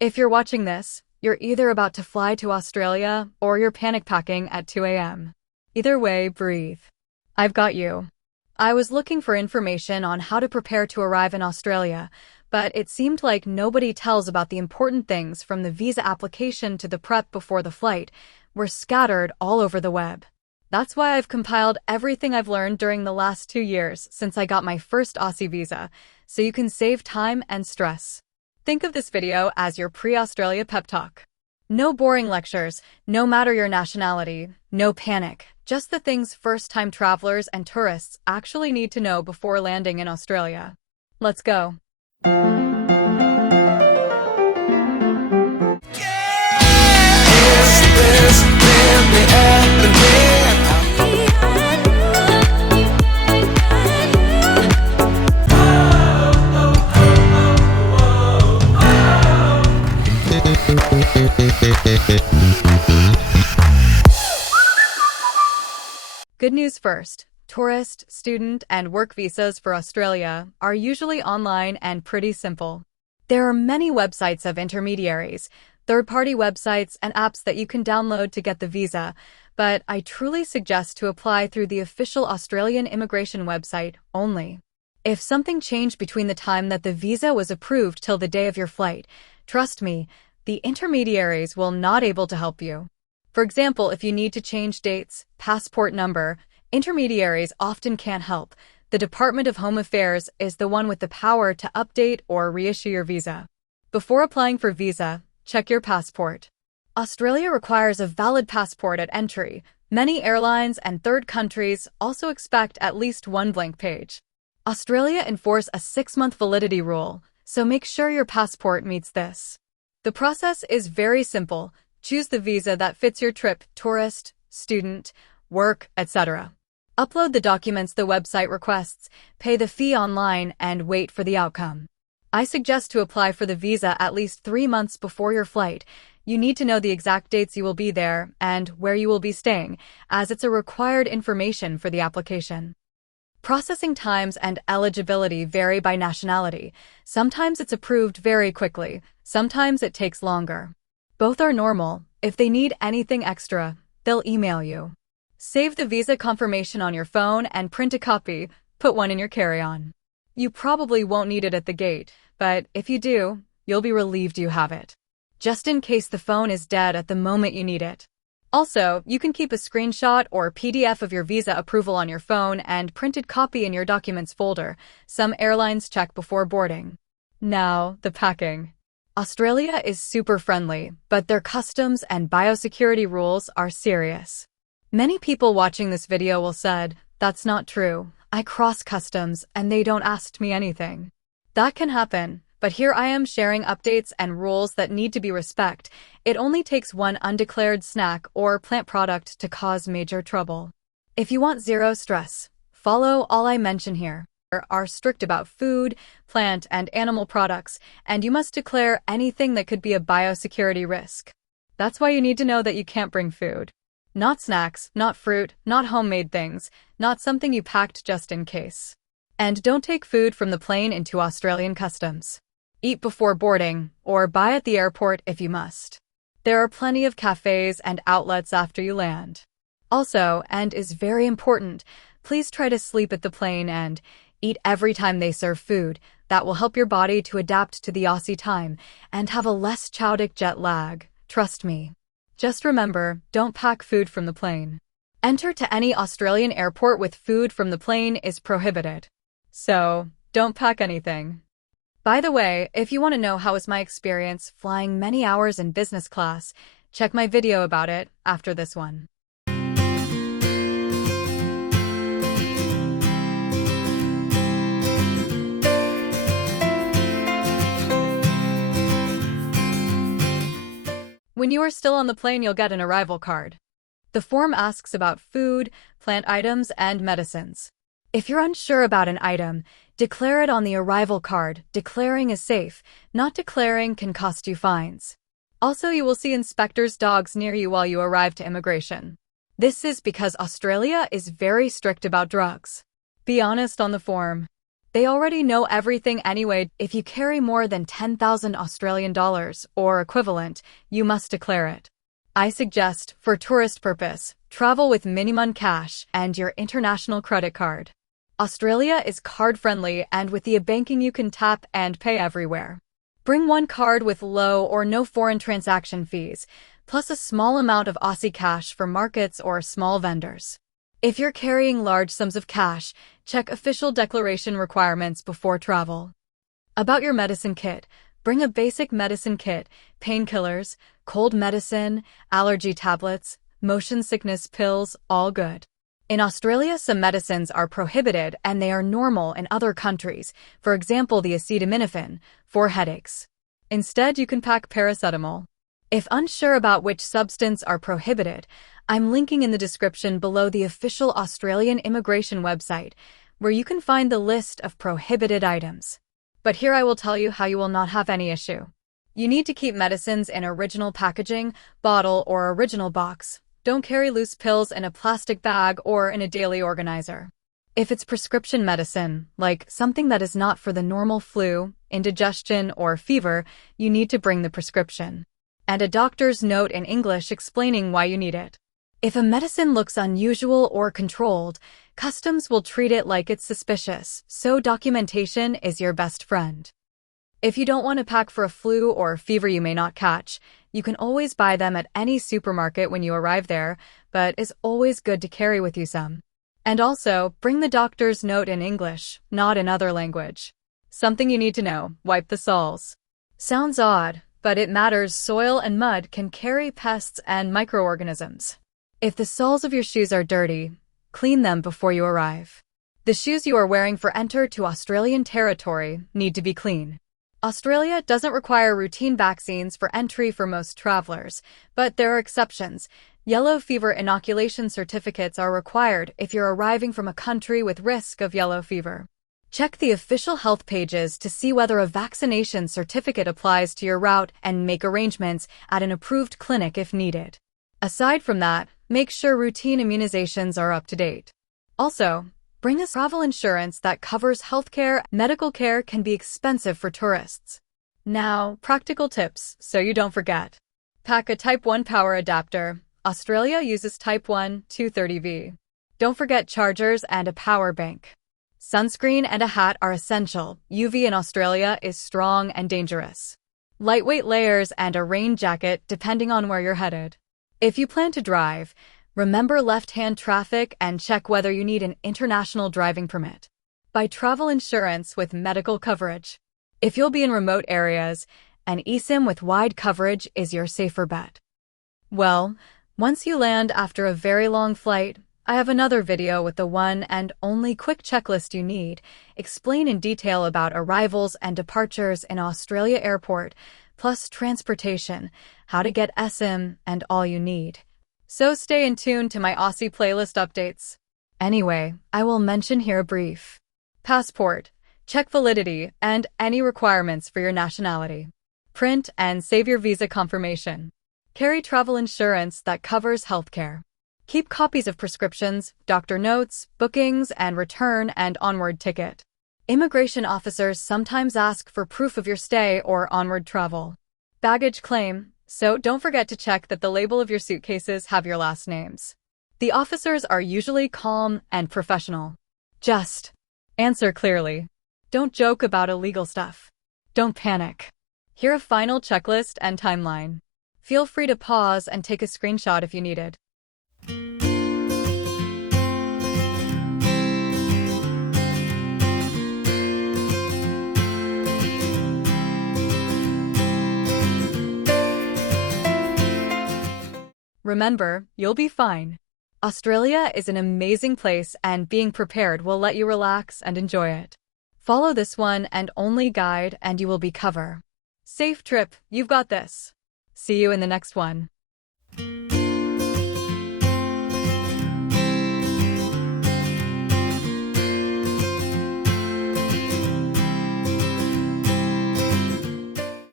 If you're watching this, you're either about to fly to Australia or you're panic packing at 2 a.m. Either way, breathe. I've got you. I was looking for information on how to prepare to arrive in Australia, but it seemed like nobody tells about the important things from the visa application to the prep before the flight. We're scattered all over the web. That's why I've compiled everything I've learned during the last 2 years since I got my first Aussie visa, so you can save time and stress. Think of this video as your pre-Australia pep talk. No boring lectures, no matter your nationality, no panic, just the things first-time travelers and tourists actually need to know before landing in Australia. Let's go. Good news first. Tourist, student, and work visas for Australia are usually online and pretty simple. There are many websites of intermediaries, third-party websites, and apps that you can download to get the visa, but I truly suggest to apply through the official Australian immigration website only. If something changed between the time that the visa was approved till the day of your flight, trust me, the intermediaries will not able to help you. For example, if you need to change dates, passport number, intermediaries often can't help. The Department of Home Affairs is the one with the power to update or reissue your visa. Before applying for visa, check your passport. Australia requires a valid passport at entry. Many airlines and third countries also expect at least one blank page. Australia enforce a 6-month validity rule, so make sure your passport meets this. The process is very simple. Choose the visa that fits your trip, tourist, student, work, etc. Upload the documents the website requests, pay the fee online, and wait for the outcome. I suggest to apply for the visa at least 3 months before your flight. You need to know the exact dates you will be there and where you will be staying, as it's a required information for the application. Processing times and eligibility vary by nationality. Sometimes it's approved very quickly, sometimes it takes longer. Both are normal. If they need anything extra, they'll email you. Save the visa confirmation on your phone and print a copy. Put one in your carry-on. You probably won't need it at the gate, but if you do, you'll be relieved you have it. Just in case the phone is dead at the moment you need it. Also, you can keep a screenshot or PDF of your visa approval on your phone and printed copy in your documents folder. Some airlines check before boarding. Now, the packing. Australia is super friendly, but their customs and biosecurity rules are serious. Many people watching this video will said, "That's not true. I cross customs and they don't ask me anything." That can happen, but here I am sharing updates and rules that need to be respected. It only takes one undeclared snack or plant product to cause major trouble. If you want zero stress, follow all I mention here. Are strict about food, plant, and animal products, and you must declare anything that could be a biosecurity risk. That's why you need to know that you can't bring food. Not snacks, not fruit, not homemade things, not something you packed just in case. And don't take food from the plane into Australian customs. Eat before boarding, or buy at the airport if you must. There are plenty of cafes and outlets after you land. Also, and is very important, please try to sleep at the plane and eat every time they serve food. That will help your body to adapt to the Aussie time and have a less chaotic jet lag. Trust me. Just remember, don't pack food from the plane. Enter to any Australian airport with food from the plane is prohibited. So, don't pack anything. By the way, if you want to know how was my experience flying many hours in business class, check my video about it after this one. When you are still on the plane, you'll get an arrival card. The form asks about food, plant items, and medicines. If you're unsure about an item, declare it on the arrival card. Declaring is safe. Not declaring can cost you fines. Also, you will see inspectors' dogs near you while you arrive to immigration. This is because Australia is very strict about drugs. Be honest on the form. They already know everything anyway. If you carry more than 10,000 Australian dollars or equivalent, you must declare it. I suggest, for tourist purpose, travel with minimum cash and your international credit card. Australia is card-friendly, and with the banking you can tap and pay everywhere. Bring one card with low or no foreign transaction fees, plus a small amount of Aussie cash for markets or small vendors. If you're carrying large sums of cash, check official declaration requirements before travel. About your medicine kit, bring a basic medicine kit, painkillers, cold medicine, allergy tablets, motion sickness pills, all good. In Australia, some medicines are prohibited and they are normal in other countries, for example the acetaminophen, for headaches. Instead, you can pack paracetamol. If unsure about which substance are prohibited, I'm linking in the description below the official Australian immigration website, where you can find the list of prohibited items. But here I will tell you how you will not have any issue. You need to keep medicines in original packaging, bottle, or original box. Don't carry loose pills in a plastic bag or in a daily organizer. If it's prescription medicine, like something that is not for the normal flu, indigestion, or fever, you need to bring the prescription and a doctor's note in English explaining why you need it. If a medicine looks unusual or controlled, customs will treat it like it's suspicious, so documentation is your best friend. If you don't want to pack for a flu or fever you may not catch, you can always buy them at any supermarket when you arrive there, but it's always good to carry with you some. And also, bring the doctor's note in English, not in other language. Something you need to know, wipe the soles. Sounds odd, but it matters. Soil and mud can carry pests and microorganisms. If the soles of your shoes are dirty, clean them before you arrive. The shoes you are wearing for enter to Australian territory need to be clean. Australia doesn't require routine vaccines for entry for most travelers, but there are exceptions. Yellow fever inoculation certificates are required if you're arriving from a country with risk of yellow fever. Check the official health pages to see whether a vaccination certificate applies to your route and make arrangements at an approved clinic if needed. Aside from that, make sure routine immunizations are up to date. Also, bring a travel insurance that covers healthcare. Medical care can be expensive for tourists. Now, practical tips so you don't forget. Pack a Type 1 power adapter. Australia uses Type 1 230V. Don't forget chargers and a power bank. Sunscreen and a hat are essential. UV in Australia is strong and dangerous. Lightweight layers and a rain jacket depending on where you're headed. If you plan to drive, remember left-hand traffic and check whether you need an international driving permit. Buy travel insurance with medical coverage. If you'll be in remote areas, an eSIM with wide coverage is your safer bet. Well, once you land after a very long flight, I have another video with the one and only quick checklist you need, explain in detail about arrivals and departures in Australia Airport, plus transportation, how to get eSIM, and all you need. So stay in tune to my Aussie playlist updates. Anyway, I will mention here brief. Passport, check validity, and any requirements for your nationality. Print and save your visa confirmation. Carry travel insurance that covers healthcare. Keep copies of prescriptions, doctor notes, bookings, and return and onward ticket. Immigration officers sometimes ask for proof of your stay or onward travel. Baggage claim, so don't forget to check that the label of your suitcases have your last names. The officers are usually calm and professional. Just answer clearly. Don't joke about illegal stuff. Don't panic. Here a final checklist and timeline. Feel free to pause and take a screenshot if you need it. Remember, you'll be fine. Australia is an amazing place and being prepared will let you relax and enjoy it. Follow this one and only guide and you will be covered. Safe trip, you've got this. See you in the next one.